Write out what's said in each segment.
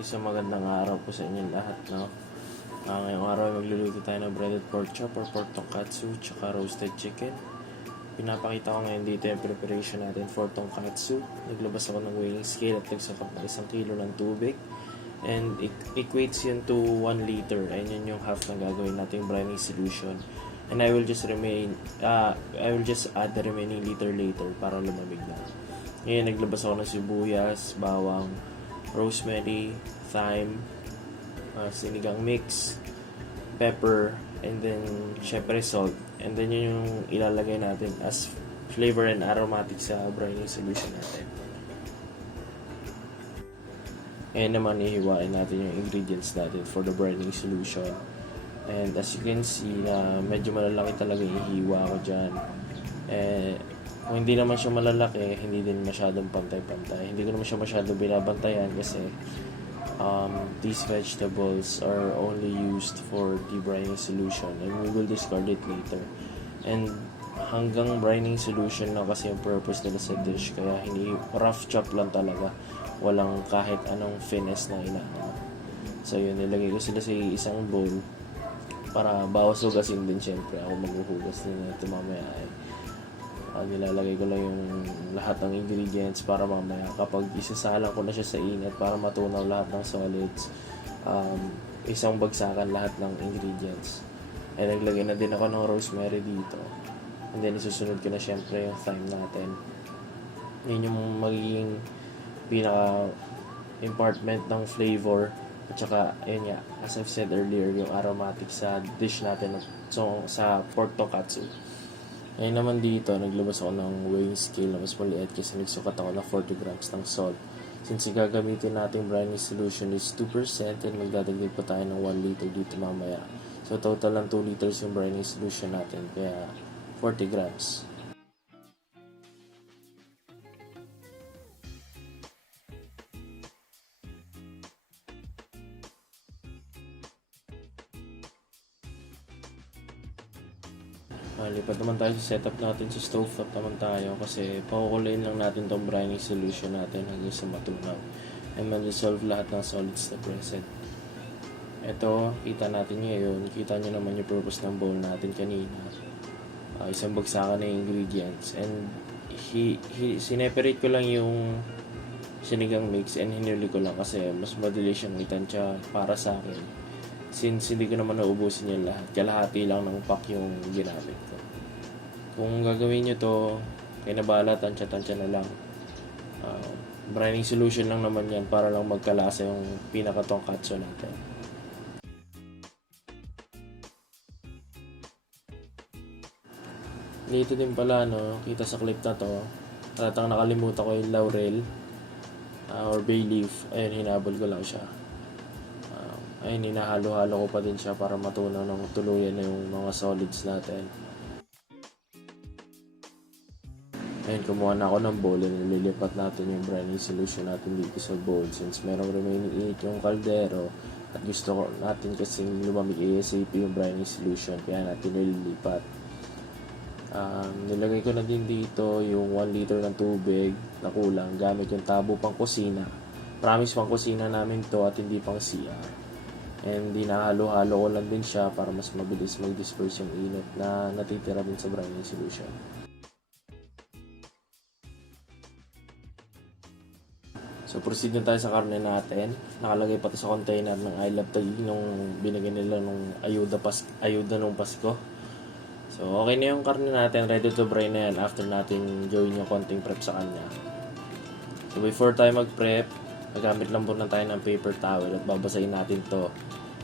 Isang magandang araw po sa inyo lahat, no? Ngayong araw ay magluluto tayo ng breaded pork chop or pork tonkatsu tsaka roasted chicken. Pinapakita ko ngayon dito yung preparation natin for tonkatsu. Naglabas ako ng weighing scale at nagsakap ng 1 kilo ng tubig. And it equates yun to 1 liter. And yun yung half na gagawin nating briny solution. And I will just add the remaining liter later para lumamig na. Ngayon naglabas ako ng sibuyas, bawang, rosemary, thyme, sinigang mix, pepper, and then syempre salt. And then yun yung ilalagay natin as flavor and aromatic sa briny solution natin. Ngayon naman ihiwain natin yung ingredients natin for the briny solution. And as you can see na medyo malalaki talaga yung ihiwa ko dyan. Kung hindi naman siya malalaki, hindi din masyadong pantay-pantay. Hindi ko naman siya masyadong binabantayan kasi these vegetables are only used for debrining solution and we will discard it later. And hanggang brining solution na kasi yung purpose nila sa dish, kaya hindi rough chop lang talaga. Walang kahit anong finesse na inaano. So yun, nilagay ko sila sa isang bowl para bawas hugasin din syempre. Ako maghuhugas din ito mamaya nilalagay ko lang yung lahat ng ingredients para mamaya kapag isasalang ko na siya sa init para matunaw lahat ng solids, isang bagsakan lahat ng ingredients. Ay naglagay na din ako ng rosemary dito, and then isusunod ko na syempre yung thyme natin. Yun yung magiging pinaka impartment ng flavor at saka yun nga, as I've said earlier, yung aromatic sa dish natin, so sa pork tonkatsu. Ngayon naman dito, naglabas ako ng weighing scale na mas maliit kasi nagsukat ako ng 40 grams ng salt. Since gagamitin natin briny solution is 2% and magdadagdag pa tayo ng 1 liter dito mamaya. So total ng 2 liters yung briny solution natin, kaya 40 grams. Lipat naman tayo sa setup natin, sa stove top naman tayo kasi pakukulayin lang natin tong briny solution natin hanggang sa matunaw and ma-dissolve lahat ng solids na present. Ito, kita natin ngayon, kita nyo naman yung purpose ng bowl natin kanina. Isang bagsakan na yung ingredients and sineperate ko lang yung sinigang mix and hinuli ko lang kasi mas madali siyang itansya para sa akin. Since hindi ko naman naubusin yung lahat, kalahati lang ng pack yung ginamit ko. Kung gagawin nyo to, kaya nabala, tansya-tansya na lang. Brining solution lang naman yan para lang magkalasa yung pinaka-tonkatsu natin. Dito din pala, no, kita sa clip na to, talatang nakalimutan ko yung laurel or bay leaf. Ayun, hinabol ko lang siya. Ayun, hinahalo-halo ko pa din siya para matunaw ng tuluyan na yung mga solids natin. Ayun, kumuha na ako ng bowl and nililipat natin yung briny solution natin dito sa bowl since merong remaining init yung kaldero at gusto natin kasing lumamig ASAP yung briny solution, kaya natin nililipat. Nilagay ko na din dito yung 1 liter ng tubig na kulang gamit yung tabo pang kusina. Promise pang kusina namin to at hindi pang CR. And dinahalo-halo ko lang din siya para mas mabilis mag-disperse yung init na natitira din sa briny solution. So proceed na tayo sa karne natin. Nakalagay pa sa container ng I Love Taguig nung binigyan nila nung ayuda nung Pasko. So okay na yung karne natin, ready to brine na yan after natin gawin yung konting prep sa kanya. So before tayo mag-prep, magamit lang po na tayo ng paper towel at babasahin natin to.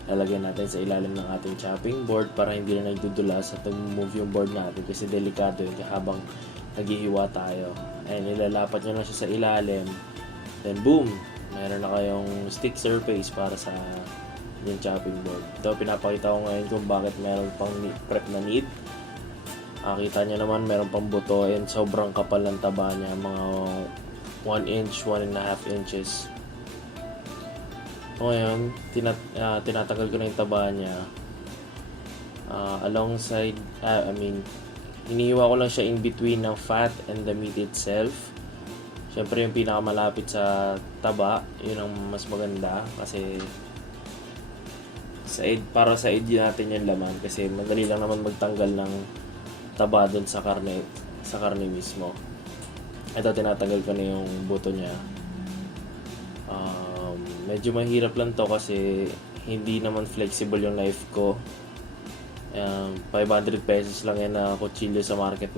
Lalagyan natin sa ilalim ng ating chopping board para hindi na nagdudulas at move yung board natin kasi delikado yun habang naghihiwa tayo. Ayan, ilalapat nyo lang siya sa ilalim. Then boom! Mayroon na kayong stick surface para sa yung chopping board. Ito, pinapakita ko ngayon kung bakit meron pang prep na need. Kita nyo naman, meron pang buto and sobrang kapal ng taba niya. Mga 1 inch, 1.5 inches. Ngayon, tinatanggal ko na yung taba niya. Alongside, inihiwa ko lang siya in between ng fat and the meat itself. Siyempre yung pinakamalapit sa taba, yun ang mas maganda kasi para sa edge natin yung laman kasi madali lang naman magtanggal ng taba doon sa karne mismo. Ito tinatanggal ko na yung buto niya. Medyo mahirap lang to kasi hindi naman flexible yung knife ko. 500 pesos lang yan na kutsilyo sa market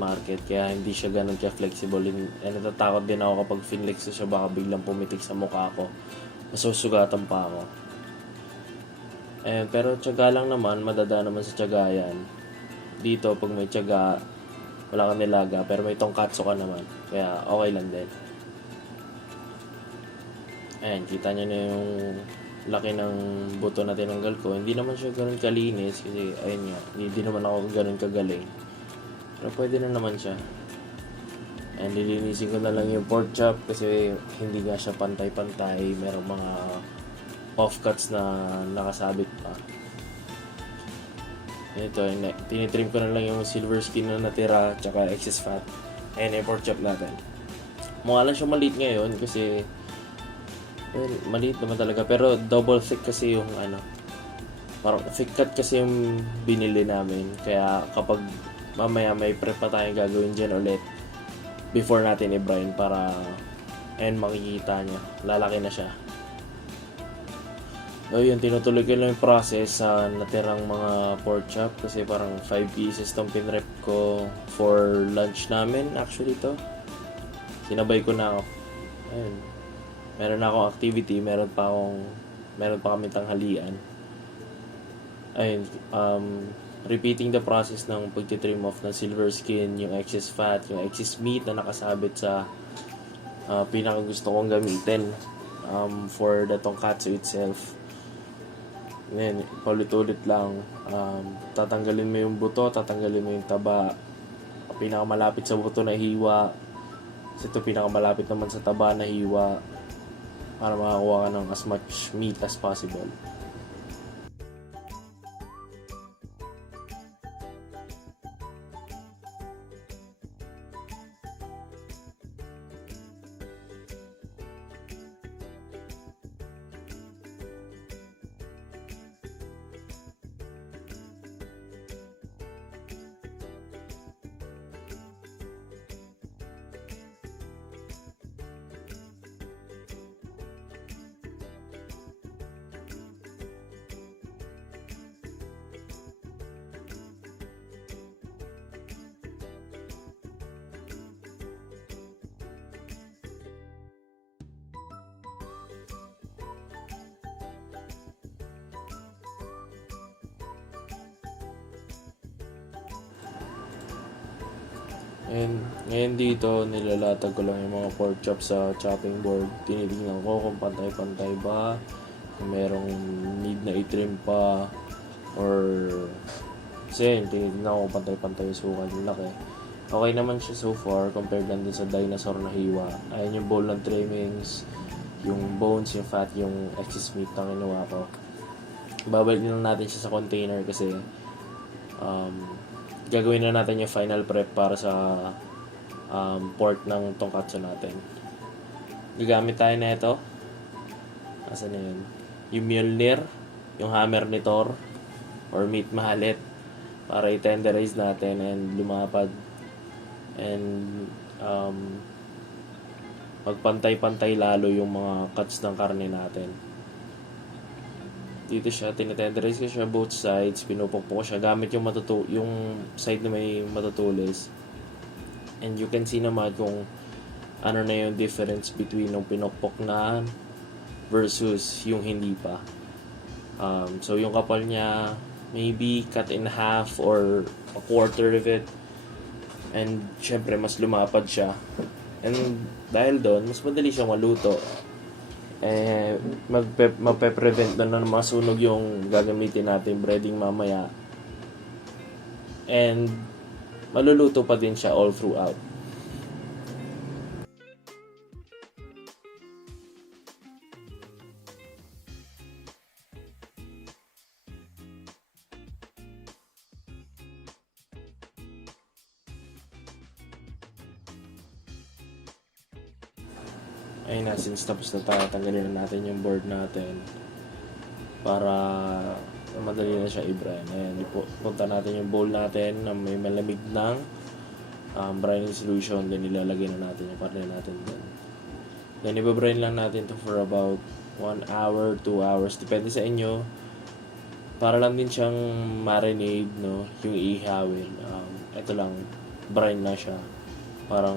kaya hindi siya ganun ka flexible natatakot din ako kapag finlex siya baka biglang pumitik sa mukha ko, masusugatan pa ako. Pero tiyaga lang naman, madada naman sa tiyaga yan. Dito pag may tiyaga wala kang nilaga pero may tongkatsu ka naman kaya okay lang din. Ayan, kita nyo na yung laki ng buto na tinanggal ko. Hindi naman siya ganun kalinis kasi ayun nga, hindi naman ako ganun kagaling. Pero pwede na naman siya. And lilinisin ko na lang yung pork chop kasi hindi nga siya pantay-pantay. Merong mga offcuts na nakasabit pa. Ito, tinitrim ko na lang yung silver skin na natira tsaka excess fat. Ayan yung pork chop natin. Mukha lang siya maliit ngayon kasi maliit naman talaga pero double thick kasi yung parang thick cut kasi yung binili namin kaya kapag mamaya may prep pa tayong gagawin dyan ulit before natin i-brine para makikita nya lalaki na siya. Yun, tinutuloy ko lang yung process sa natirang mga pork chop kasi parang 5 pieces tong pinrep ko for lunch namin actually to. Sinabay ko na ako. Ayun. Meron na akong activity, meron pa kami tanghalian. Ayun, repeating the process ng pagtitrim off ng silver skin, yung excess fat, yung excess meat na nakasabit sa pinaka gusto kong gamitin for the tonkatsu itself. Then, paulit-ulit lang. Tatanggalin mo yung buto, tatanggalin mo yung taba. Pinakamalapit sa buto na hiwa. Kasi ito pinakamalapit naman sa taba na hiwa. Para makakuha ka ng as much meat as possible. And ngayon dito, nilalatag ko lang yung mga pork chop sa chopping board. Tinitingnan ko kung pantay-pantay ba, kung merong need na i-trim pa, or kasi tinitingnan ko kung pantay-pantay yung sukat yung laki. Okay naman siya so far compared lang din sa dinosaur na hiwa. Ayan yung bowl ng trimmings, yung bones, yung fat, yung excess meat na kinuha ko. Babalik lang natin siya sa container kasi gagawin na natin yung final prep para sa pork ng tonkatsu natin. Gagamit tayo na ito. Asan na yun? Yung Mjolnir, yung hammer ni Thor, or meat mallet para i-tenderize natin and lumapad. And magpantay-pantay lalo yung mga cuts ng karne natin. Dito siya, tinetenderize ko siya both sides, pinupukpok ko siya gamit yung yung side na may matutulis. And you can see naman kung ano na yung difference between yung pinukpok na versus yung hindi pa. So yung kapal niya, maybe cut in half or a quarter of it. And syempre, mas lumapad siya. And dahil doon, mas madali siyang maluto. Mape-prevent na masunog yung gagamitin natin breading mamaya. And maluluto pa din siya all throughout. Ayun na, since tapos na tayo, tanggalin na natin yung board natin para madali na siya i-brine. Ayan, punta natin yung bowl natin na may malamig ng brining solution, then ilalagay na natin yung karne natin dun. Then ibabrine lang natin to for about 1 hour, 2 hours, depende sa inyo. Para lang din siyang marinade, no, yung ihawin. Ito lang, brine na siya. Parang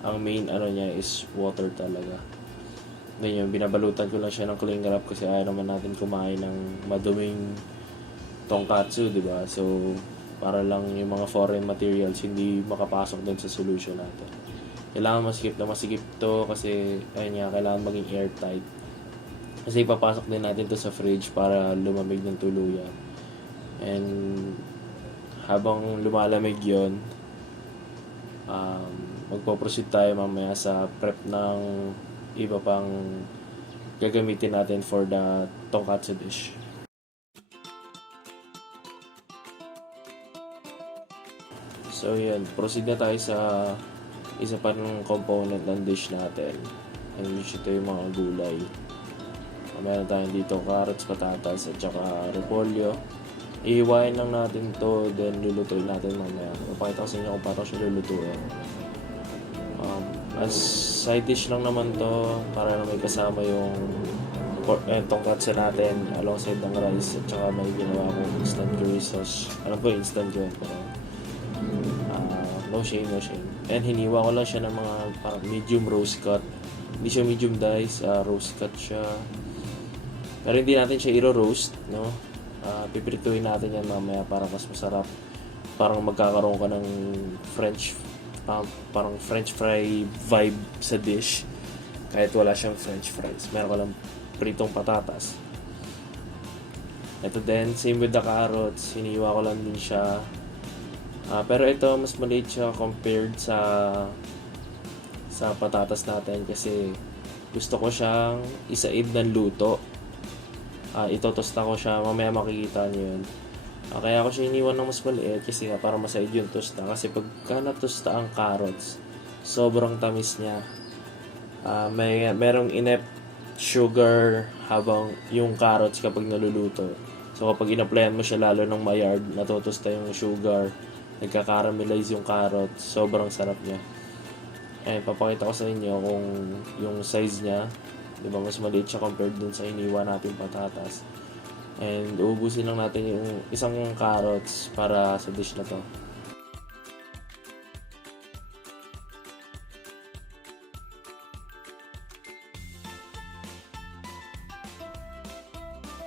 ang main ano niya is water talaga. Then yun, binabalutan ko lang siya ng cling wrap kasi ayaw naman natin kumain ng maduming tonkatsu, di ba? So, para lang yung mga foreign materials hindi makapasok dun sa solution natin. Kailangan masikip na masikip to kasi, ayun nga, kailangan maging airtight. Kasi ipapasok din natin to sa fridge para lumamig ng tuluyan. And, habang lumalamig yon, magpo-proceed tayo mamaya sa prep ng iba pang gagamitin natin for the tonkatsu dish. So yan, proceed na tayo sa isa pa ng component ng dish natin. And which ito yung mga gulay. Meron tayong dito carrots, patatas, at saka repolyo. Ihiwain lang natin to, then lulutuin natin mamaya. Mapakita ko sa inyo kung paano siya lulutuin. As side dish lang naman to, para na may kasama yung tonkatsu natin alongside ng rice, at saka may ginawa ko instant curry sauce. Alam ko instant yun, pero no shame. And hiniwa ko lang siya ng mga parang medium roast cut. Hindi siya medium dice, roast cut siya. Pero hindi natin siya i-roast, no? Pipirituhin natin yan mamaya para mas masarap. Parang magkakaroon ka ng parang French fry vibe sa dish. Kahit wala siyang French fries. Meron ka lang pritong patatas. Ito din, same with the carrots. Hiniwa ko lang din siya. Pero ito, mas maliit siya compared sa patatas natin kasi gusto ko siyang isaid ng luto. Itotosta ko siya, mamaya makikita niyo yun. Kaya ako siya iniwan ng mas maliit kasi para masaid yung tosta. Kasi pagka natosta ang carrots, sobrang tamis niya. Merong inep sugar habang yung carrots kapag naluluto. So kapag in-applyan mo siya lalo ng Maillard, natutosta yung sugar, nagka-caramelize yung carrots, sobrang sarap niya. Papakita ko sa inyo kung yung size niya, di ba, mas maliit siya compared dun sa iniwa natin patatas. And uubusin lang natin yung isang carrots para sa dish na to.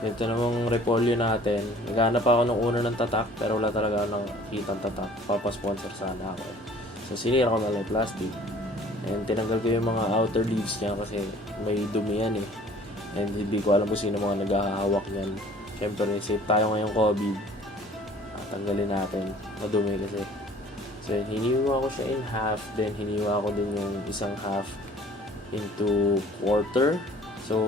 Ito namang repolyo natin. Naghanap ako ng una ng tatak pero wala talaga ako nakikitang tatak. Papasponsor sana ako. So sinira ko na lang plastic. And tinanggal ko yung mga outer leaves niya kasi may dumi yan eh. And hindi ko alam kung sino mga naghahawak niyan. Siyempre, safe tayo ngayong COVID. Tanggalin natin. Madumi kasi. So hiniwa ko siya in half. Then hiniwa ko din yung isang half into quarter. So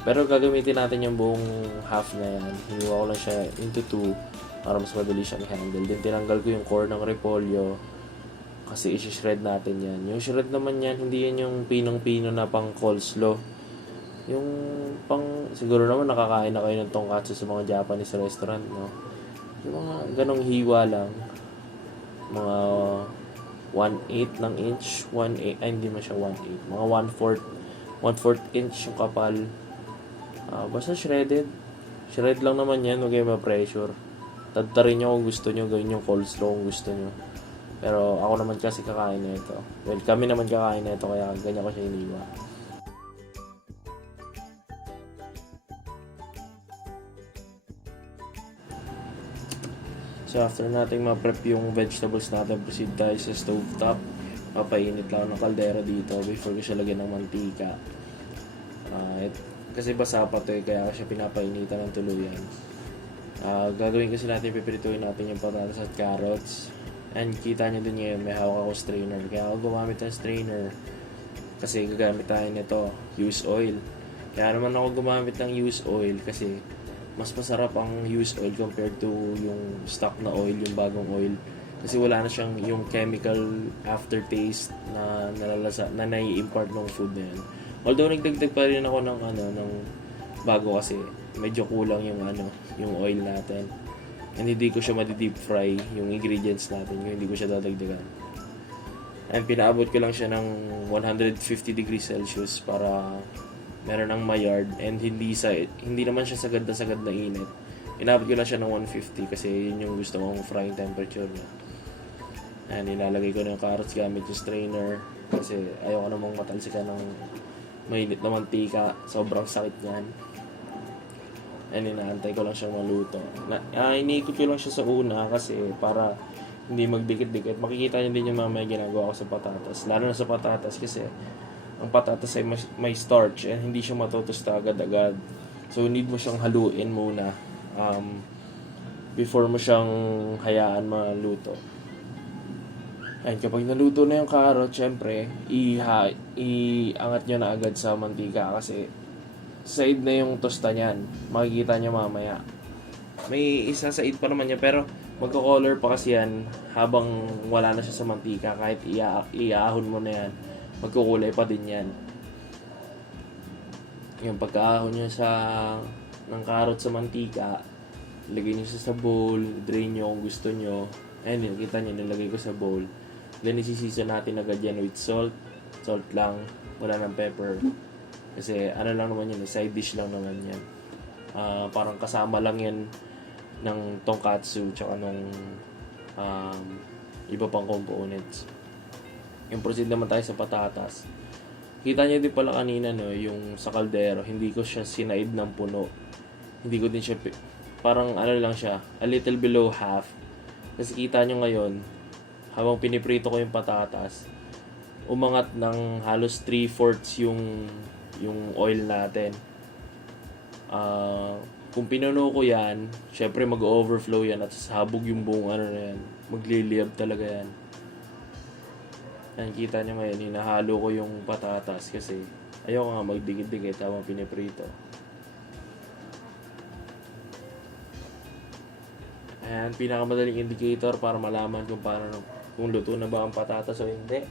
pero gagamitin natin yung buong half na yan. Hiniwa ko lang siya into 2 para mas madali siyang handle. Then tinanggal ko yung core ng repolyo kasi isi-shred natin yan. Yung shred naman yan, hindi yan yung pinong-pino na pang coleslaw. Yung pang, siguro naman nakakain na kayo ng tonkatsu sa mga Japanese restaurant, no? Yung mga ganong hiwa lang. Mga 1/8 ng inch. 1/8, ay hindi man siya 1/8. Mga 1/4 inch yung kapal. Basta shredded. Shred lang naman yan, huwag kayo ma-pressure. Tadtarin nyo kung gusto nyo, gawin yung coleslaw kung gusto nyo. Pero ako naman kasi kakain na ito. Well, kami naman kakain na ito, kaya ganyan ko siya iniwa. So after nating ma-prep yung vegetables natin, proceed tayo sa stove top. Papainit lang ng kaldero dito before ko siya lagyan ng mantika. Kasi basa pa to kaya ko siya pinapainitan ng tuluyan. Gagawin kasi natin, pipirituin natin yung patatas at carrots. And kita nyo din ngayon, may hawak ako strainer. Kaya ako gumamit ng strainer kasi gagamit tayo nito, used oil. Kaya naman ako gumamit ng used oil kasi mas masarap ang used oil compared to yung stock na oil, yung bagong oil. Kasi wala na siyang yung chemical aftertaste na nalalasa, na nai-impart ng food na yan. Although nagdagdag pa rin ako ng bago kasi medyo kulang yung oil natin. And hindi ko siya madi-deep fry yung ingredients natin, yung hindi ko siya dadagdagan. And pinaabot ko lang siya ng 150 degrees Celsius para meron ng Maillard, and hindi naman siya sagad na init. Inabot ko lang siya ng 150 kasi yun yung gusto kong frying temperature niya. And ilalagay ko na yung carrots gamit yung strainer kasi ayoko namang matalsikan ng mainit na mantika. Sobrang sakit niyan. And inaantay ko lang siyang maluto. Iniikot ko lang siya sa una kasi para hindi magdikit-dikit. Makikita niyo din yung mamaya ginagawa ko sa patatas. Lalo na sa patatas kasi ang patatas ay may starch and hindi siya matutusta agad-agad. So need mo siyang haluin muna before mo siyang hayaan maluto. And kapag naluto na yung carrot, syempre, iangat nyo na agad sa mantika kasi side na yung tosta niyan. Makikita nyo mamaya. May isa side pa naman niya pero magko-color pa kasi yan habang wala na siya sa mantika. Kahit iahon mo na yan, magkukulay pa din yan. Yung pagkaahon nyo ng carrot sa mantika, lagay nyo siya sa bowl, drain nyo kung gusto nyo. Ayun, kita nyo, nilagay ko sa bowl. Then, isisison natin agad yan with salt. Salt lang, wala ng pepper. Kasi, ano lang naman yun, side dish lang naman yan. Parang kasama lang yan ng tonkatsu, tsaka ng iba pang components. Yung proceed naman tayo sa patatas. Kita nyo din pala kanina, no, yung sa kaldero, hindi ko siya sinaid ng puno. Hindi ko din siya, parang ano lang siya, a little below half. Kasi kita nyo ngayon, habang piniprito ko yung patatas, umangat ng halos 3/4 yung oil natin. Kung pinuno ko yan, syempre mag-overflow yan at sasabog yung buong na yan. Magliliyab talaga yan. Yan, kita nyo ngayon, hinahalo ko yung patatas kasi ayoko nga magdikit-dikit habang piniprito. Ayan, pinakamadaling indicator para malaman kung luto na ba ang patatas o hindi.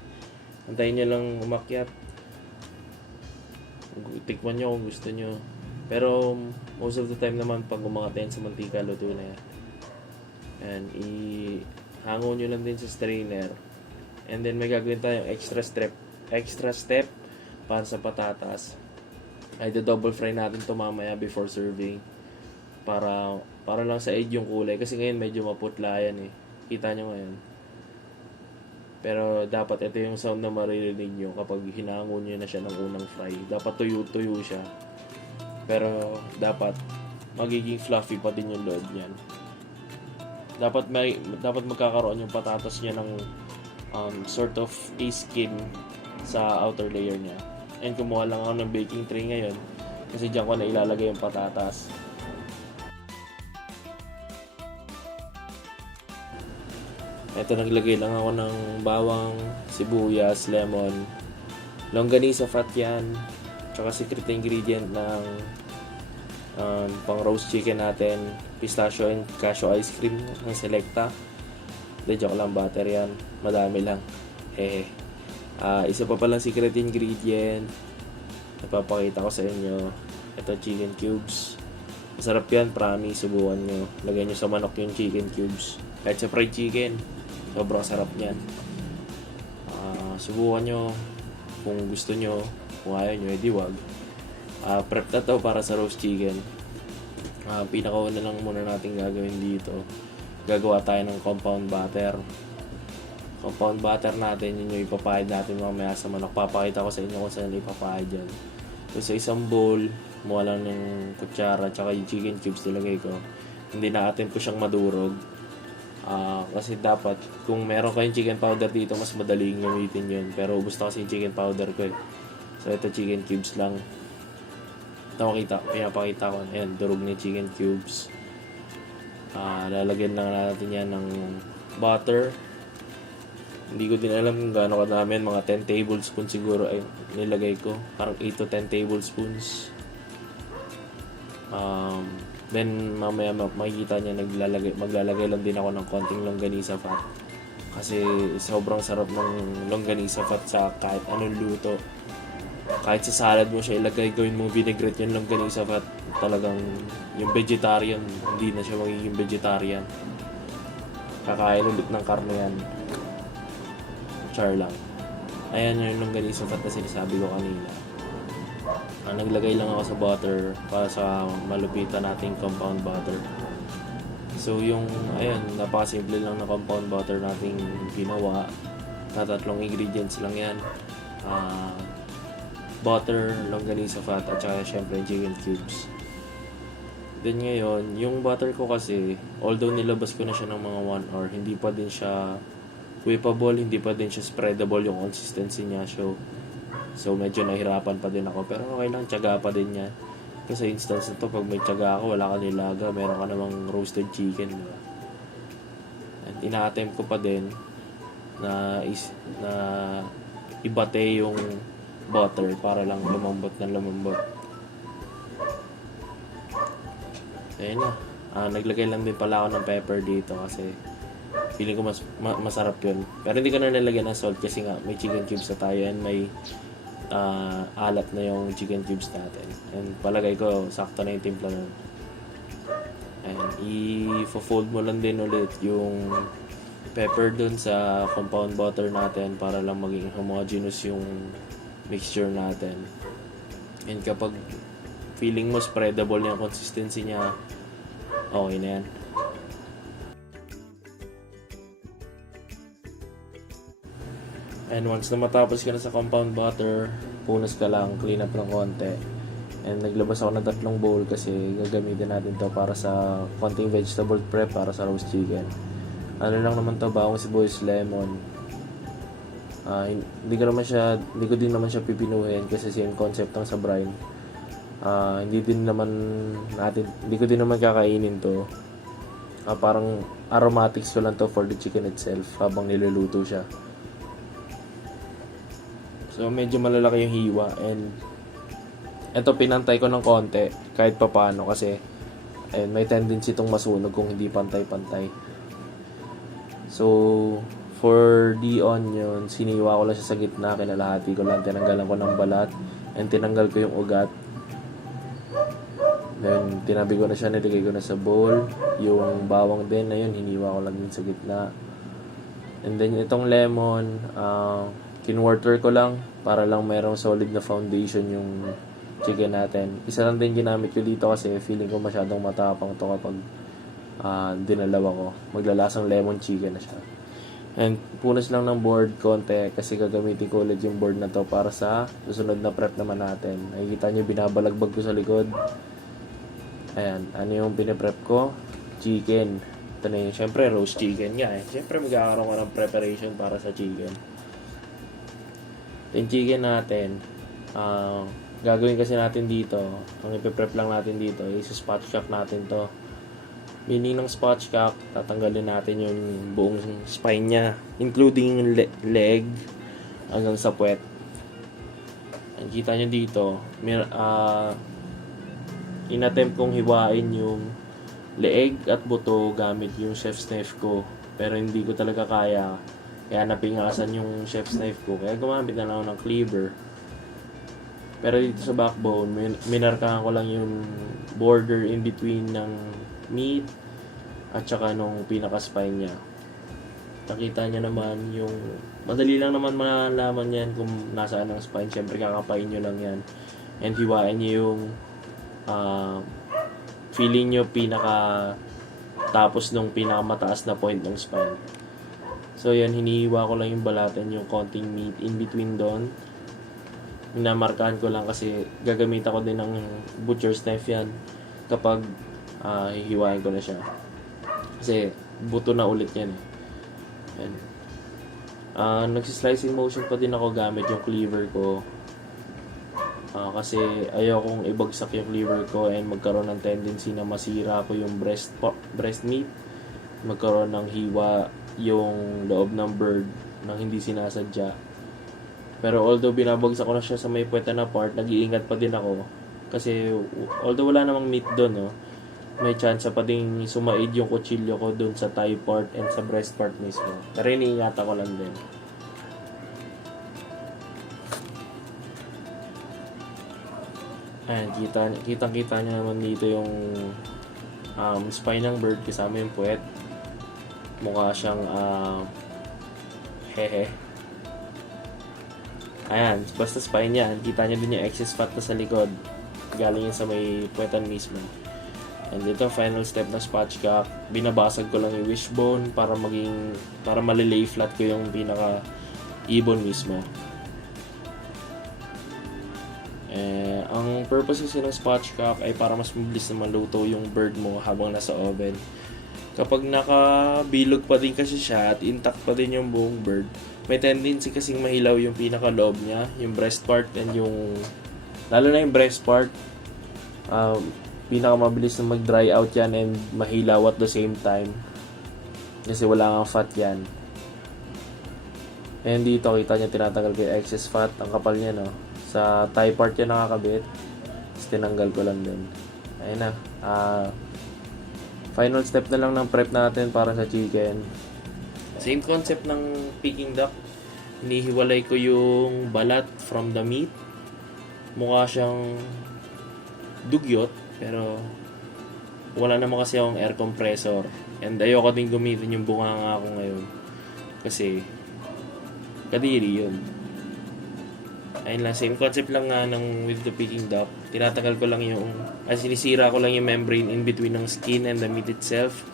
Antayin nyo lang umakyat. Tikman nyo kung gusto nyo. Pero most of the time naman pag umangat yan sa mantika, luto na yan. Ayan, ihango nyo lang din sa strainer. And then may gagawin tayong extra step para sa patatas. Ay double fry natin ito mamaya before serving. Para lang sa edge yung kulay. Kasi ngayon medyo maputla yan eh. Kita nyo ngayon. Pero dapat ito yung sound na maririnig nyo kapag hinango nyo na siya ng unang fry. Dapat tuyo-tuyo siya. Pero dapat magiging fluffy pa din yung loob niyan. Dapat magkakaroon yung patatas niya ng sort of a skin sa outer layer niya. And kumuha lang ako ng baking tray ngayon kasi diyan ko na ilalagay yung patatas. Ito, naglagay lang ako ng bawang, sibuyas, lemon, longganisa fat yan, tsaka secret ingredient ng pang roast chicken natin, pistachio and cashew ice cream ng Selecta. De joke lang, butter yan, madami lang. Isa pa palang secret ingredient, napapakita ko sa inyo. Ito, chicken cubes. Masarap yan, promise, subukan nyo. Lagyan nyo sa manok yung chicken cubes. Kahit sa fried chicken, sobrang sarap niyan. Subukan nyo kung gusto nyo. Kung ayaw nyo, edi wag. Prep na to para sa roast chicken. Pinakauna lang muna natin gagawin dito. Gagawa tayo ng compound butter. Compound butter natin, yun yung ipapahid natin mamaya sa manok. Papakita ko sa inyo kung saan ipapahid yan. So sa isang bowl, kumuha lang ng kutsara tsaka yung chicken cubes nilagay ko. Hindi natin ko siyang madurog. Kasi dapat kung meron kayong chicken powder dito, mas madaling gamitin yun. Pero ubos na kasi yung chicken powder ko eh. So ito, chicken cubes lang. Ito pinapakita ko. Ayan, durog na chicken cubes. Lalagyan lang natin yan ng butter. Hindi ko din alam kung gaano kadami, mga 10 tablespoons siguro ay nilagay ko. Parang 8 to 10 tablespoons. Then mamaya makikita niya maglalagay lang din ako ng konting longganisa fat. Kasi sobrang sarap ng longganisa fat sa kahit anong luto. Kahit sa salad mo siya ilagay, gawin mong vinaigrette yung longganisa fat, talagang yung vegetarian, hindi na siya magiging vegetarian. Kakain ulit ng karne yan. Char lang. Ayan yung longganisa fat na sinasabi ko kanina. Naglagay lang ako sa butter para sa malupitan nating compound butter. So yung, ayan, napakasimple lang na compound butter nating ginawa. Na 3 ingredients lang yan. Butter, longganisa fat, at saka syempre chicken cubes. Then ngayon, yung butter ko kasi, although nilabas ko na siya ng mga 1 hour, hindi pa din siya whippable, hindi pa din siya spreadable yung consistency niya. So medyo nahirapan pa din ako, pero okay lang, tiyaga pa din yan. Kasi instance na to, pag may tiyaga ako, wala ka nilaga, meron ka namang roasted chicken, diba? And ina-attempt ko pa din na ibate yung butter para lang lumambot ng lumambot. Ayun na. Naglagay lang din pala ako ng pepper dito kasi feeling ko masarap yun. Pero hindi ko na nilagyan ng salt kasi nga may chicken cubes na tayo and may alat na yung chicken cubes natin. And palagay ko sakto na yung timpla nun. And i-fold mo lang din ulit yung pepper dun sa compound butter natin para lang maging homogeneous yung mixture natin. And kapag feeling mo spreadable yung consistency niya, okay na yan. And once na matapos ka na sa compound butter, punas ka lang, clean up ng konti. And naglabas ako ng 3 bowl kasi gagamitin natin to para sa konting vegetable prep para sa roast chicken. Ano lang naman to, bawang sibuyas, lemon. Hindi ko din naman siya pipinuhin kasi same concept lang sa brine. Hindi ko din naman kakainin to. Parang aromatics ko lang to for the chicken itself habang niluluto siya. So medyo malalaki yung hiwa and eto pinantay ko ng konti kahit papano kasi may tendency itong masunog kung hindi pantay-pantay. So for the onion, siniwa ko lang siya sa gitna, kinalahati ko lang, tinanggalan ko ng balat, and tinanggal ko yung ugat. Then, tinabi ko na siya, nilagay ko na sa bowl. Yung bawang din, ayun, hiniwa ko lang din sa gitna. And then, itong lemon, kinwater ko lang, para lang mayroong solid na foundation yung chicken natin. Isa lang din ginamit ko dito kasi feeling ko masyadong matapang to kapag dinalaw ko. Maglalasang lemon chicken na siya. And punas lang ng board konti kasi gagamitin ko ulit yung board na to para sa susunod na prep naman natin. Nakikita nyo binabalagbag ko sa likod. Ayan, ano yung piniprep ko? Chicken. Ito na yun, syempre roast chicken nga eh. Syempre magkakaroon ko ng preparation para sa chicken. Yung chicken natin, gagawin kasi natin dito, ang ipiprep lang natin dito is spatchcock natin to. Meaning ng spatchcock, tatanggalin natin yung buong spine niya, including yung leg hanggang sa puwet. Ang kita nyo dito, inattempt kong hiwain yung leeg at buto gamit yung chef's knife ko, pero hindi ko talaga kaya napingasan yung chef's knife ko, kaya gumamit na lang ako ng cleaver. Pero dito sa backbone, minarkahan ko lang yung border in between ng meat at saka nung pinaka-spine niya. Nakita niya naman yung madali lang naman malalaman yan kung nasaan ang spine. Siyempre kakapain nyo lang yan and hiwain nyo yung feeling nyo pinaka tapos nung pinakamataas na point ng spine. So yan, hinihiwa ko lang yung balatan, yung konting meat in between doon. Minamarkahan ko lang kasi gagamit ako din ng butcher's knife yan kapag hihiwain ko na siya. Kasi buto na ulit yan eh. Yan. Nagsislicing motion pa din ako gamit yung cleaver ko. Kasi ayaw kong ibagsak yung cleaver ko and magkaroon ng tendency na masira ko yung breast meat. Magkaroon ng hiwa yung loob ng bird nang hindi sinasadya. Pero although binabagsak ko na siya sa may puweta na part, nag-iingat pa din ako. Kasi although wala namang meat doon, no, may chance pa ding sumaid yung kutsilyo ko dun sa thigh part and sa breast part mismo. Pero iniingatan ko lang din. Ayan, kita nyo naman dito yung spine ng bird kasama yung puwet. Mukha siyang hehe. Ayan, basta spine yan. Kita nyo din yung excess fat na sa likod. Galing yun sa may puwetan mismo. And ito, final step na spatchcock. Binabasag ko lang yung wishbone para malilay flat ko yung pinaka ibon mismo. Ang purpose kasi ng spatchcock ay para mas mabilis na maluto yung bird mo habang nasa oven. Kapag nakabilog pa din kasi siya at intact pa din yung buong bird, may tendency kasing mahilaw yung pinaka-loob niya, yung breast part and yung, lalo na yung breast part, pinakamabilis na mag-dry out yan and mahilaw at the same time kasi wala kang fat yan. And dito kita niya tinatanggal ko yung excess fat, ang kapal niya no, sa thigh part yan nakakabit, tapos tinanggal ko lang din. Ayun na, final step na lang ng prep natin para sa chicken. Same concept ng Peking duck, hinihiwalay ko yung balat from the meat. Mukha siyang dugyot pero wala naman kasi akong air compressor and ayoko din gamitin yung bunganga ko ngayon kasi kadiri yun. Ayun lang, same concept lang nga ng with the Peking duck. Tinatanggal ko lang sinisira ko lang yung membrane in between ng skin and the meat itself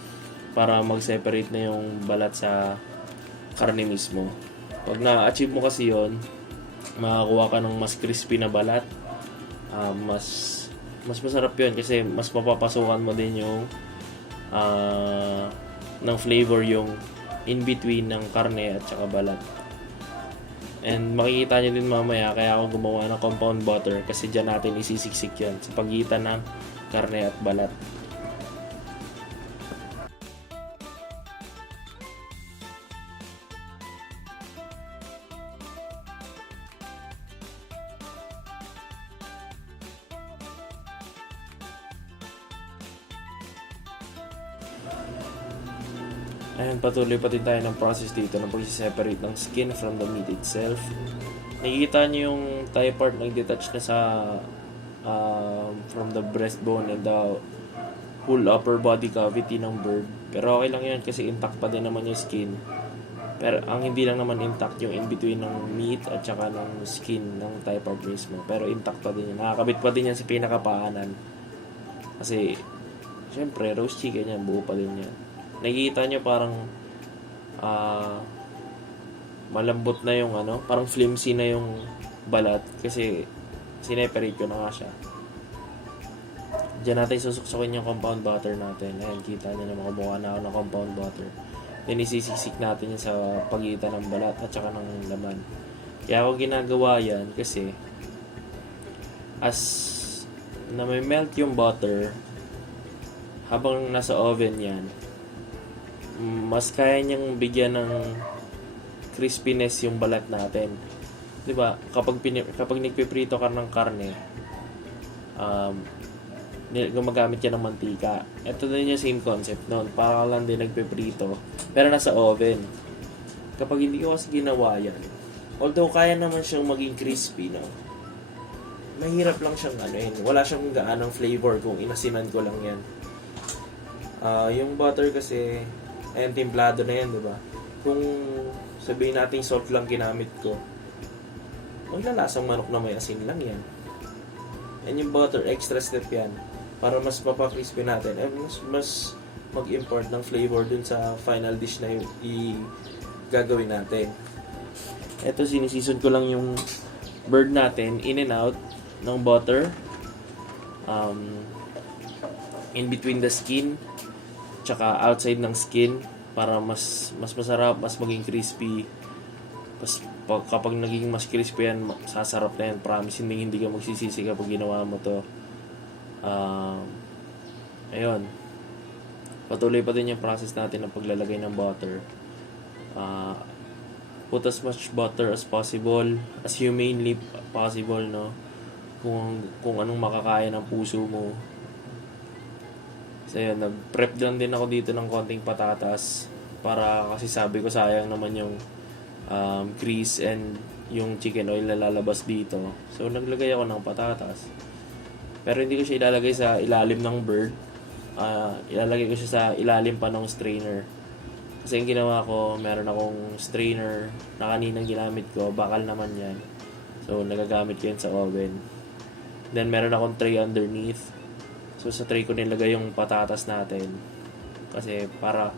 para mag-separate na yung balat sa karne mismo. Pag na-achieve mo kasi yon, makakuha ka ng mas crispy na balat. Mas masarap yun kasi mas mapapasukan mo din yung ng flavor yung in between ng karne at saka balat. And makikita nyo din mamaya kaya ako gumawa ng compound butter kasi dyan natin isisiksik yan sa pagitan ng karne at balat. Ayan, patuloy pa din tayo ng process dito ng pag-separate ng skin from the meat itself. Nakikita nyo yung thigh part nag-detach na sa from the breastbone and the whole upper body cavity ng bird. Pero okay lang yun kasi intact pa din naman yung skin. Pero ang hindi lang naman intact yung in between ng meat at saka ng skin ng thigh part mismo. Pero intact pa din yun. Nakakabit pa din yan sa pinakapaanan. Kasi syempre roast chicken yan, buo pa din yan. Nakikita nyo parang malambot na yung parang flimsy na yung balat kasi sineperate ko na nga siya. Diyan natin susuksukin yung compound butter natin. Ayan, kita nyo naman kumuha na ako ng compound butter. Then isisiksik natin yun sa pagitan ng balat at saka ng laman. Kaya ako ginagawa yan kasi as na may melt yung butter habang nasa oven yan, mas kaya niyang bigyan ng crispiness yung balat natin. 'Di ba? Kapag nagpiprito ka ng karne, gumagamit ka ng mantika. Ito din yung same concept noon. Para lang din nagpiprito, pero nasa oven. Kapag hindi ko kasi ginawa yan, although kaya naman siyang maging crispy, no? Mahirap lang siyang wala siyang gaanong flavor kung inasinan ko lang yan. Yung butter kasi ayan, timplado na yan, di ba? Kung sabihin natin salt lang ginamit ko, maglalasang manok na may asin lang yan. And yung butter, extra step yan. Para mas mapakrispy natin. And mas mag-import ng flavor dun sa final dish na yung gagawin natin. Ito, sinisison ko lang yung bird natin, in and out ng butter. In between the skin tsaka outside ng skin para mas masarap, mas maging crispy. Kapag naging mas crispy yan, sasarap na yan. Promise, hindi ka magsisisi kapag ginawa mo to. Ayun. Patuloy pa din yung process natin ng paglalagay ng butter. Put as much butter as possible, as humanely possible, no? Kung anong makakaya ng puso mo. Kasi So yun, nag-prep lang din ako dito ng konting patatas para kasi sabi ko sayang naman yung grease and yung chicken oil na lalabas dito. So naglagay ako ng patatas. Pero hindi ko siya ilalagay sa ilalim ng bird. Ilalagay ko siya sa ilalim pa ng strainer. Kasi yung ginawa ko, meron akong strainer na kaninang ginamit ko. Bakal naman yan. So nagagamit ko yan sa oven. Then meron akong tray underneath. So sa tray ko nilagay yung patatas natin. Kasi para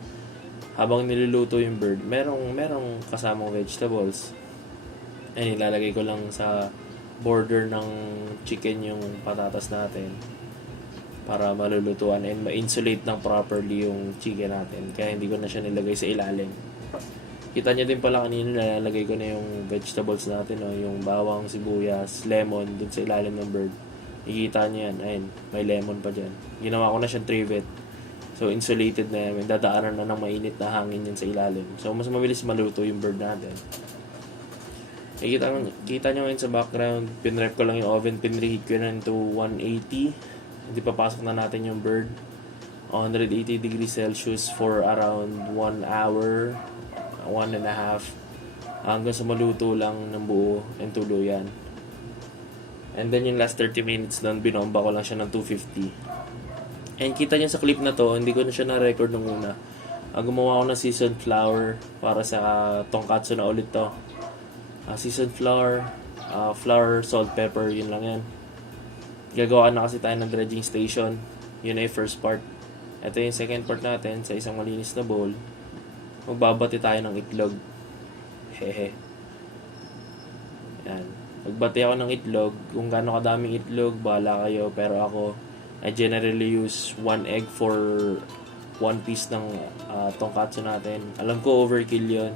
habang niluluto yung bird, merong kasamang vegetables. And ilalagay ko lang sa border ng chicken yung patatas natin para malulutuan and ma-insulate ng properly yung chicken natin. Kaya hindi ko na siya nilagay sa ilalim. Kita nyo din pala kanina nalalagay ko na yung vegetables natin, no? Yung bawang, sibuyas, lemon dun sa ilalim ng bird. Ikita nyo yan. Ayun, may lemon pa dyan. Ginawa ko na siyang trivet. So, insulated na yan. Dadaanan na ng mainit na hangin yan sa ilalim. So, mas mabilis maluto yung bird natin. Kita nyo ngayon sa background, pinrep ko lang yung oven, pinreheat ko na into 180. Hindi papasok na natin yung bird. 180 degrees Celsius for around 1 hour, 1 and a half. Hanggang sa maluto lang ng buo and tuluyan. And then yung last 30 minutes doon, binomba ko lang siya ng 250. And kita nyo sa clip na to, hindi ko na siya na-record nung una. Gumawa ko ng seasoned flour para sa tonkatsu na ulit to. Seasoned flour, flour, salt, pepper, yun lang yan. Gagawa na kasi tayo ng dredging station. Yun na yung first part. Ito yung second part natin sa isang malinis na bowl. Magbabati tayo ng itlog. Hehe. Yan. Magbati ako ng itlog. Kung gaano kadaming itlog, bahala kayo. Pero ako, I generally use 1 egg for 1 piece ng tonkatsu natin. Alam ko overkill yun.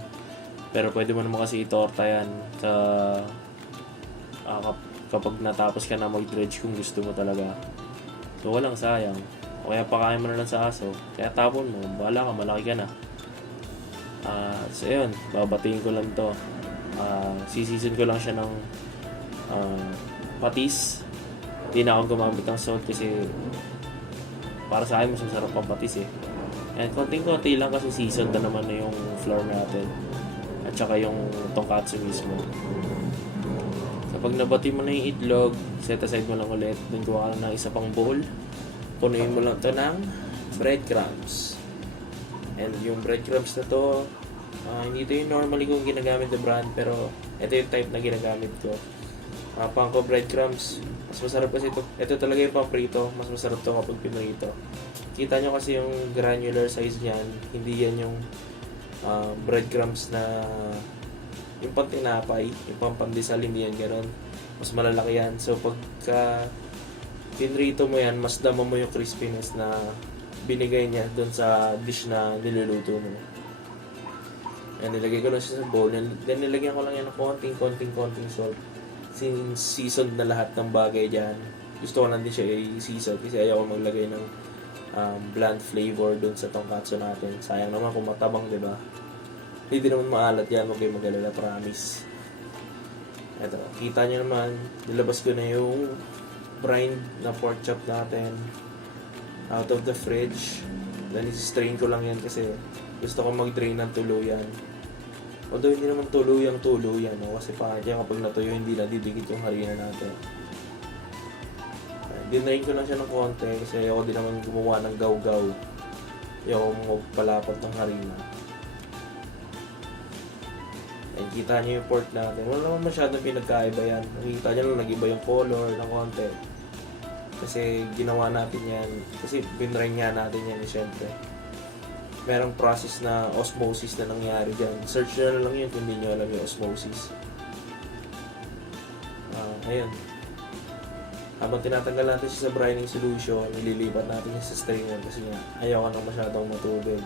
Pero pwede mo naman kasi itorta yan sa kapag natapos ka na mag-dredge kung gusto mo talaga. So walang sayang. O kaya pakain mo na lang sa aso. Kaya tapon mo. Bahala ka, malaki ka na. So yun, babatiin ko lang to. Sisizon ko lang siya ng patis. Hindi na ako gumamit ng salt kasi para sa akin mas masarap ang patis eh. And konting-konti lang kasi seasoned na naman na yung flour natin. At saka yung tonkatsu mismo. Kapag nabati mo na yung itlog, set aside mo lang ulit. Then kuha ka lang ng isa pang bowl. Punuin mo lang to ng breadcrumbs. And yung breadcrumbs na to, hindi ito yung normally kong ginagamit na brand, pero ito yung type na ginagamit ko. Pangko breadcrumbs, mas masarap kasi ito. Ito talaga yung paprito, mas masarap to kapag pinrito. Kita nyo kasi yung granular size niyan, hindi yan yung breadcrumbs na yung pantinapay, yung pampandesal, hindi yan gano'n. Mas malalaki yan. So pagka pinrito mo yan, mas dama mo yung crispiness na binigay niya doon sa dish na niluluto mo. Yan, nilagay ko lang siya sa bowl. Then nilagyan ko lang yan ng konting salt. Since seasoned na lahat ng bagay dyan, gusto ko lang din siya i-season kasi ayaw ko maglagay ng bland flavor doon sa tonkatsu natin. Sayang naman kung matabang, diba? Hindi naman maalat yan, huwag kayo mag-alala, promise. Eto, kita nyo naman, nilabas ko na yung brined na pork chop natin out of the fridge. Then strain ko lang yan kasi gusto ko mag-drain ng tuluyan. Although hindi naman tuluyan, no? Kasi kaya kapag natuyo, hindi na didikit yung harina natin. Dinrain ko lang siya ng konti kasi ayoko din naman gumawa ng gaw-gaw. Ayoko magpalapot ng harina. And kita niyo yung pork natin. Wala naman masyadong pinagkaiba yan. Nakikita niyo lang nag-iba yung color ng konti. Kasi ginawa natin yan. Kasi binrain nga natin yan, syempre. Merong process na osmosis na nangyari dyan. Search nyo na lang yun kung hindi nyo alam yung osmosis. Ayun. Habang tinatanggal natin siya sa brining solution, nililipat natin siya sa strainer kasi nga ayaw ka nang masyadong matubig.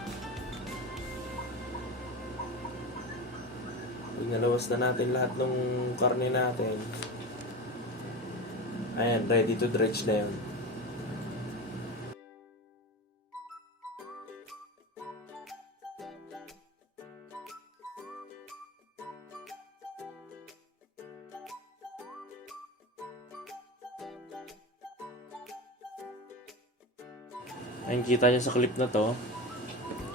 Nalawas na natin lahat ng karne natin. Ayan, ready to dredge na yun. Ayun, kita nyo sa clip na to,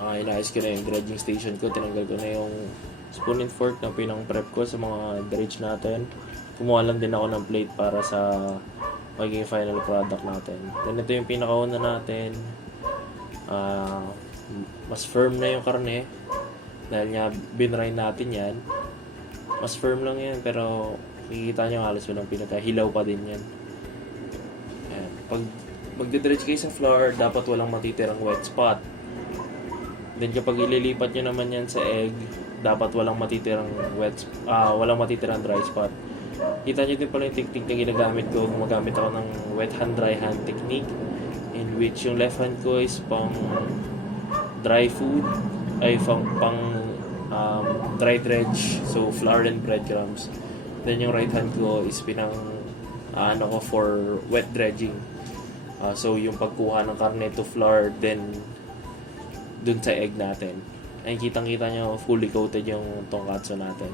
inayos ko na yung dredging station ko. Tinanggal ko na yung spoon and fork na pinang-prep ko sa mga dredge natin. Kumuha lang din ako ng plate para sa magiging final product natin. Then ito yung pinakauna natin. Mas firm na yung karne dahil nga binray natin yan. Mas firm lang yan, pero kikita nyo halos walang pinagkahilaw pa din yan. Ayan. Pag magdidredge kayo sa floor, dapat walang matitirang wet spot. Then kapag ililipat nyo naman yan sa egg, dapat walang matitirang walang matitirang dry spot. Kita nyo din pala yung technique na ginagamit ko. Gumagamit ako ng wet hand, dry hand technique, in which yung left hand ko is pang dry food, pang dry dredge, so flour and breadcrumbs. Then yung right hand ko is for wet dredging. So yung pagkuha ng karne to flour, then dun sa egg natin. Ay kitang-kita nyo fully coated yung tonkatsu natin.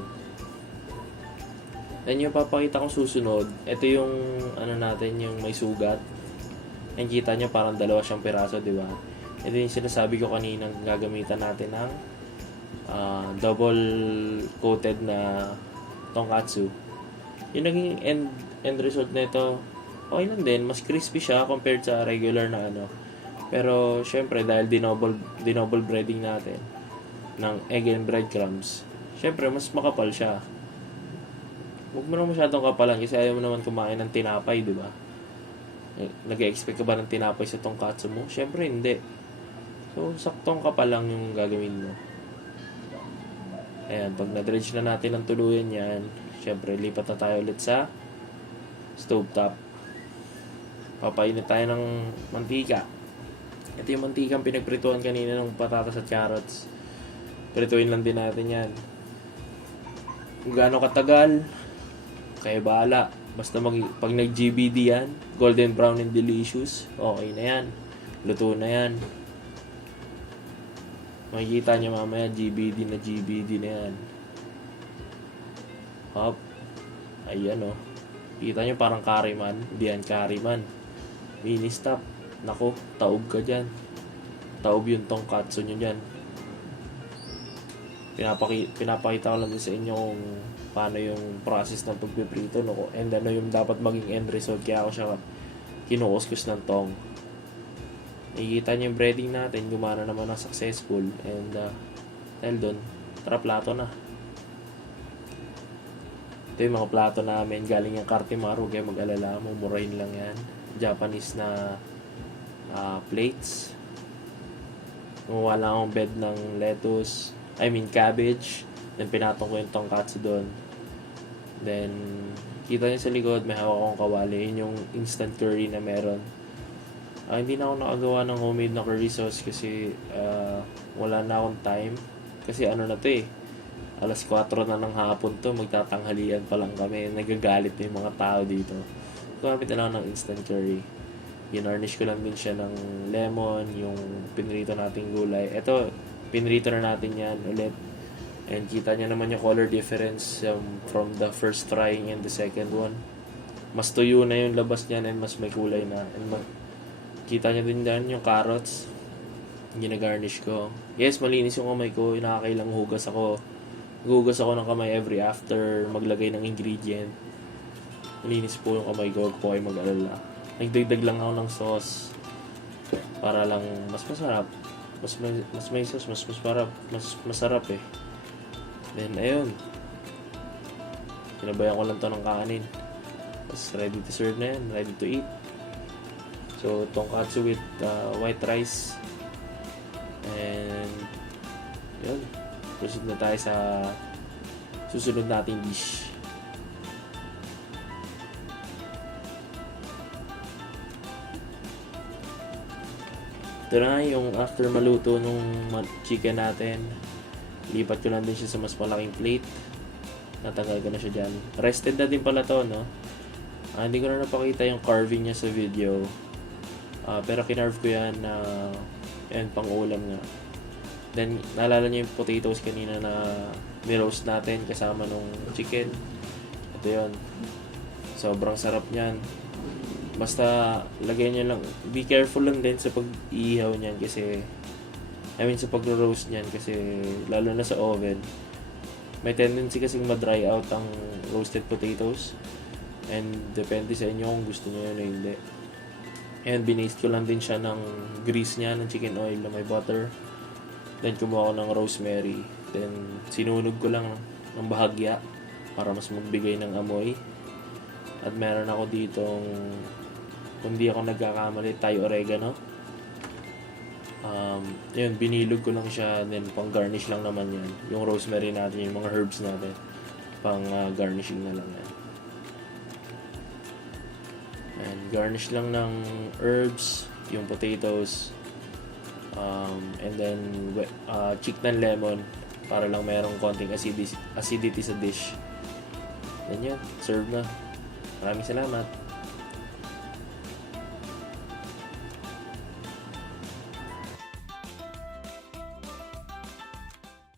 Then yung papakita kong susunod, ito yung natin, yung may sugat. Ay kita nyo parang dalawa siyang piraso, di ba? Ito yung sinasabi ko kanina, gagamitan natin ng double coated na tonkatsu. Yung naging end result na ito, okay lang din, mas crispy siya compared sa regular na Pero syempre dahil dinoble breading natin ng egg and breadcrumbs, syempre mas makapal siya. Huwag mo na masyadong kapalan kasi ayaw mo naman kumain ng tinapay, di ba? Nag-expect ka ba ng tinapay sa tonkatsu mo? Syempre hindi. So saktong kapal lang yung gagawin mo. Ayan, pag na-dredge na natin ang tuluyan yan, syempre lipat na tayo ulit sa stovetop. Papainit tayo ng mantika. Ito yung mantikang pinagprituan kanina ng patatas at carrots. Prituin lang din natin yan. Kung gaano katagal, kaya bahala. Basta pag nag-GBD yan, golden brown and delicious, okay na yan. Luto na yan. Makikita nyo mamaya, GBD na yan. Hop. Ayan Kita nyo parang kariman. Hindi yan kariman. Mini stop. Nako, taob ka dyan. Taob yung tonkatsu nyo dyan. Pinapakita ko lang din sa inyo kung paano yung process ng pagpiprito, and yung dapat maging end result. Kaya ako siya kinukuskus ng tong. Nakikita nyo yung breading natin, gumana naman na successful, and dahil doon, tara plato na. Ito yung mga plato namin, galing yung Cartimaru, kaya mag-alala mo, murahin lang yan. Japanese na plates. Gumawa lang akong bed ng cabbage. Then pinatong ko yung tonkatsu doon. Then kita niyo sa likod, may hawak akong kawali. Yun yung instant curry na meron. Hindi na ako nakagawa ng homemade na curry sauce kasi wala na akong time. Kasi na to alas 4 na ng hapon to, magtatanghalian pa lang kami. Nagagalit na yung mga tao dito. Gumamit na lang ng instant curry. Ginarnish ko lang din siya ng lemon, yung pinrito nating gulay. Ito, pinrito na natin yan ulit. And kita nyo naman yung color difference from the first trying and the second one. Mas tuyo na yung labas niyan and mas may kulay na. And kita nyo din dyan yung carrots. Ginagarnish ko. Yes, malinis yung kamay ko. Nakakailang hugas ako. Hugas ako ng kamay every after maglagay ng ingredient. Malinis po yung kamay ko. Huwag po kayo mag-alala. Nagdagdag lang ako ng sauce para lang mas masarap. Mas may sauce, mas masarap Then ayun, sinabayan ko lang to ng kanin. Tapos ready to serve na yan, ready to eat. So tonkatsu with white rice. And yun, proceed na tayo sa susunod nating dish. Ito na yung after maluto nung chicken natin. Lipat ko lang din siya sa mas malaking plate. Natanggal ko na siya dyan. Rested na din pala to, hindi ko na napakita yung carving niya sa video. Pero kinarve ko yan na pang ulam nga. Then, naalala niyo yung potatoes kanina na niroast natin kasama nung chicken. Ito yun. Sobrang sarap niyan. Basta lagay nyo lang, be careful lang din sa pag-iihaw niyan kasi sa pag-roast niyan kasi lalo na sa oven, may tendency kasing ma-dry out ang roasted potatoes and depende sa inyo kung gusto niyo yun o hindi. And binaste ko lang din siya ng grease niya, ng chicken oil na may butter. Then kumuha ko ng rosemary. Then sinunog ko lang ng bahagya para mas magbigay ng amoy. At meron ako ditong, kung di ako nagkakamali, Thai oregano. Yun, binilog ko lang siya. Then pang garnish lang naman yan. Yung rosemary natin, yung mga herbs natin. Pang garnishing na lang yan. And garnish lang ng herbs, yung potatoes. And then cheek ng lemon para lang merong konting acidity sa dish. Then yun, serve na. Maraming salamat.